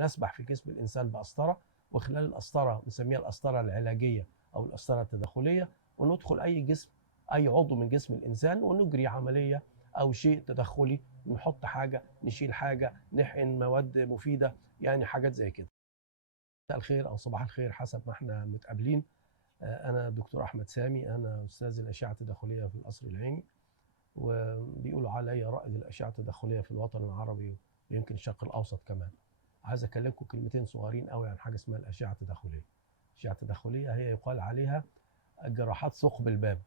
نسبح في جسم الانسان بقسطره، وخلال القسطره نسميها القسطره العلاجيه او القسطره التداخليه، وندخل اي جسم، اي عضو من جسم الانسان، ونجري عمليه او شيء تدخلي، نحط حاجه، نشيل حاجه، نحقن مواد مفيده، يعني حاجات زي كده. مساء الخير او صباح الخير حسب ما احنا متقابلين. انا الدكتور احمد سامي، انا استاذ الاشعه التداخليه في القصر العيني، وبيقولوا عليا رائد الاشعه التداخليه في الوطن العربي ويمكن الشرق الاوسط كمان. عايز اكلمكم كلمتين صغيرين قوي عن حاجه اسمها الاشعه التداخليه. الاشعه التداخليه هي يقال عليها جراحات ثقب الباب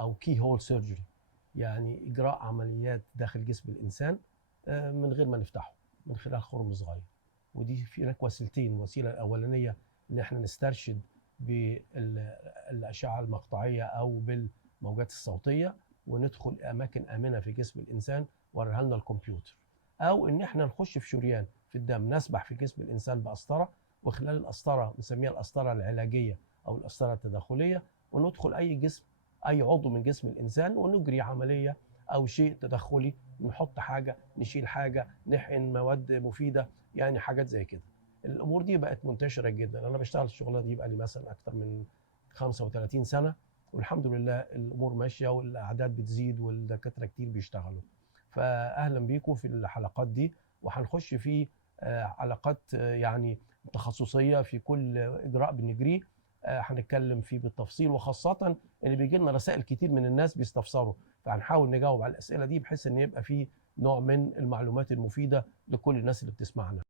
او كي هول سيرجري، يعني اجراء عمليات داخل جسم الانسان من غير ما نفتحه، من خلال خرم صغير. ودي في هناك وسيلتين، الوسيله الاولانيه ان احنا نسترشد بالاشعه المقطعيه او بالموجات الصوتيه وندخل اماكن امنه في جسم الانسان وريها لنا الكمبيوتر، او ان احنا نخش في شريان في الدم، نسبح في جسم الانسان بقسطره، وخلال القسطره نسميها القسطره العلاجيه او القسطره التداخليه، وندخل اي جسم، اي عضو من جسم الانسان، ونجري عمليه او شيء تدخلي، نحط حاجه، نشيل حاجه، نحقن مواد مفيده، يعني حاجات زي كده. الامور دي بقت منتشره جدا. انا بشتغل الشغلانه دي بقى لي مثلا اكتر من 35 سنه، والحمد لله الامور ماشيه والاعداد بتزيد والدكاتره كتير بيشتغلوا. فاهلا بيكم في الحلقات دي، وهنخش في حلقات يعني تخصصيه في كل اجراء بنجريه. هنتكلم فيه بالتفصيل، وخاصه ان بيجي لنا رسائل كتير من الناس بيستفسروا، فهنحاول نجاوب على الاسئله دي بحيث ان يبقى فيه نوع من المعلومات المفيده لكل الناس اللي بتسمعنا.